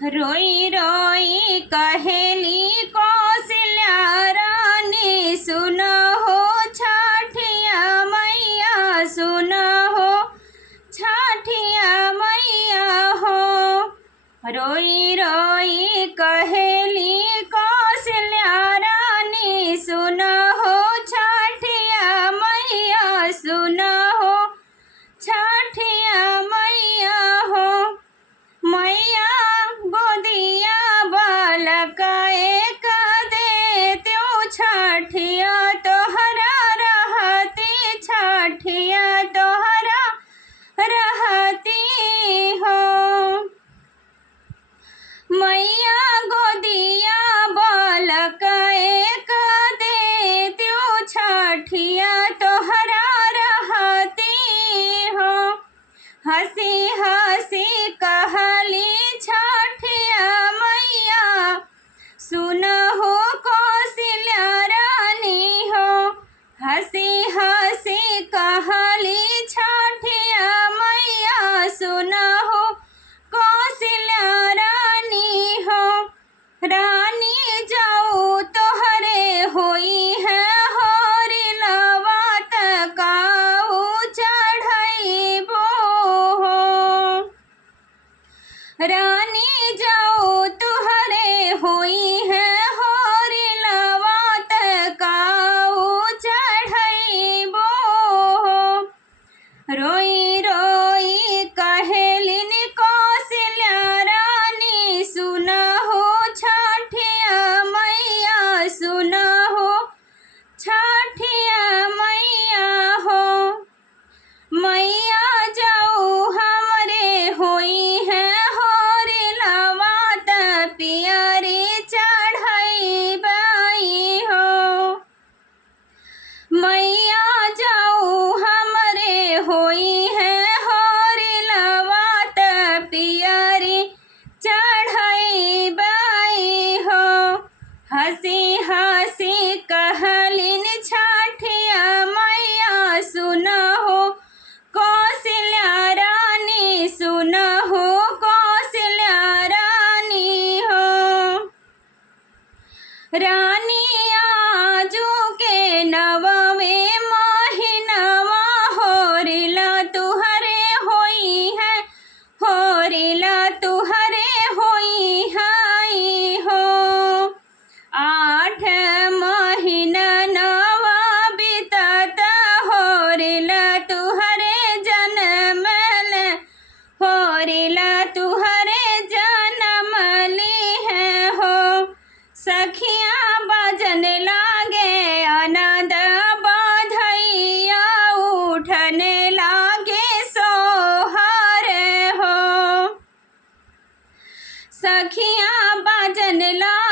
रोई रोई कहेली कौशल्या रानी, सुन हो छठिया मैया, सुन हो छठिया मैया हो। रोई रोई कहेली कौशल्या रानी, सुन हो छठिया मैया, सुन हो छठिया मैया हो। मैया गोदिया बालक एक दे त्यों, छठिया तोहरा रहती, छठिया तोहरा रहती हो। मैया गोदिया बालक एक दे त्यों, छठिया तोहरा रहती हो। हंसी हंसी कहली छठिया मैया, सुन हो कौशल्या रानी हो। हंसी हंसी कहली छठिया मैया, सुन हो कौशल्या रानी हो। रानी जाऊ तोहरे होई है होरी लवात, काऊ चढ़ाइबो हो। रानी जाऊ तुहरे होई है होरी लवात, काऊ चढ़ाइबो हो। रोई रोई कहेलिन कौशल्या रानी, सुन हो छठिया मैया, सुन हो छठिया मैया हो। मैया जाऊ हमरे होई है होरी लवात, पियरी चढ़ाइबाई हो। मैया जाऊ हमरे होई है होरी लवात, पियरी चढ़ाइबाई हो। हंसी हंसी कहलिन छठिया मैया, सुन हो कौशल्या रानी, सुन हो कौशल्या रानी हो। रानी आजू के नवमे महीनवा, होरिला तुहरे होई है, होरिला तुहरे होई हाई हो। 8 महीना नवा बीतत, होरिला तुहरे जनमल, होरिला तुहरे जनमली है हो। सखिया बजन लागे आनंद बधैया, उठने लागे सोहर हो। सखिया बजन लागे